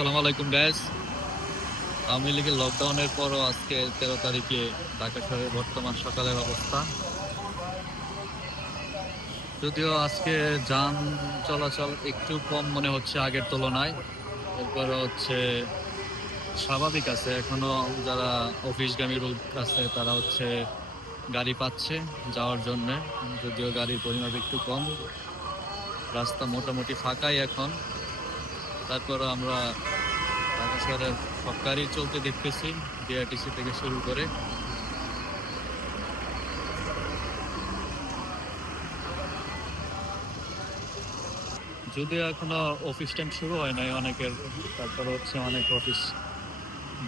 আসসালামু আলাইকুম গাইস। আওয়ামী লীগের লকডাউনের পরও আজকে 13 তারিখে ঢাকা শহরে বর্তমান সকালের অবস্থা। যদিও আজকে যান চলাচল একটু কম মনে হচ্ছে আগের তুলনায়, এরপরে হচ্ছে স্বাভাবিক আছে। এখনো যারা অফিসগামী লোক আছে তারা হচ্ছে গাড়ি পাচ্ছে যাওয়ার জন্য, যদিও গাড়ির পরিমাণ একটু কম। রাস্তা মোটামুটি ফাঁকাই এখন। তারপরে আমরা ঢাকা শহরের সব গাড়ি চলতে দেখতেছি, বিআরটিসি থেকে শুরু করে। যদিও এখনো অফিস টাইম শুরু হয় নাই অনেকের, তারপরে হচ্ছে অনেক অফিস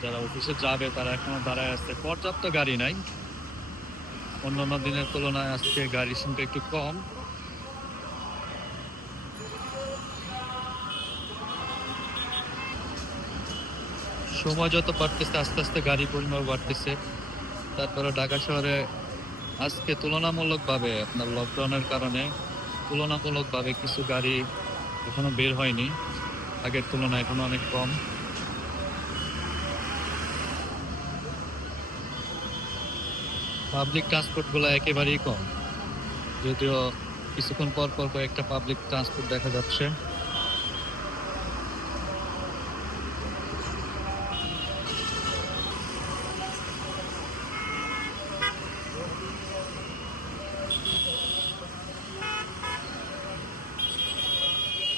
যারা অফিসে যাবে তারা এখনো দাঁড়ায় আছে। পর্যাপ্ত গাড়ি নাই, অন্যান্য দিনের তুলনায় আজকে গাড়ির সংখ্যা একটু কম। সময় যত বাড়তেছে আস্তে আস্তে গাড়ি পরিমাণ বাড়তেছে। তারপরে ঢাকা শহরে আজকে তুলনামূলকভাবে আপনার লকডাউনের কারণে তুলনামূলকভাবে কিছু গাড়ি এখনো বের হয়নি, আগের তুলনায় এখনো অনেক কম। পাবলিক ট্রান্সপোর্ট গুলো একেবারেই কম, যদিও কিছুক্ষণ পর পর কয়েকটা পাবলিক ট্রান্সপোর্ট দেখা যাচ্ছে।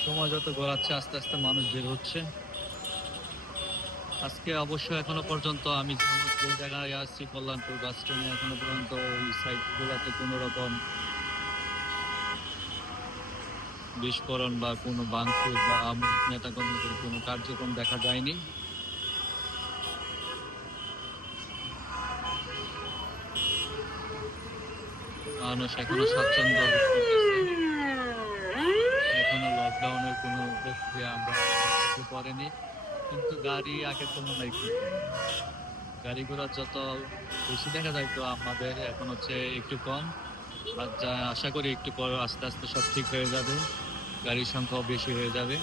সময় যত গড়াচ্ছে আস্তে আস্তে মানুষ বের হচ্ছে। আজকে অবশ্য এখনো পর্যন্ত আমি যে জায়গায় আসছি কল্যাণপুর বাস স্ট্যান্ডে, এখনো পর্যন্ত ওই সাইড গুলাতে কোনো রকম বিস্ফোরণ বা কোনো ভাঙচুর বা নেতা কর্মীদের কোনো কার্যক্রম দেখা যায়নি। মানুষ এখনো স্বাচ্ছন্দ্য বোধ করতেছে। এখনো লকডাউনের কোনো প্রক্রিয়া আমরা চোখে পড়েনি, কিন্তু গাড়ি আগের তুলনায় একটু কম। গাড়ি ঘোড়া যত বেশি দেখা যায় তো আমাদের এখন হচ্ছে একটু কম। আর যা আশা করি একটু পর আস্তে আস্তে সব ঠিক হয়ে যাবে, গাড়ির সংখ্যাও বেশি হয়ে যাবে।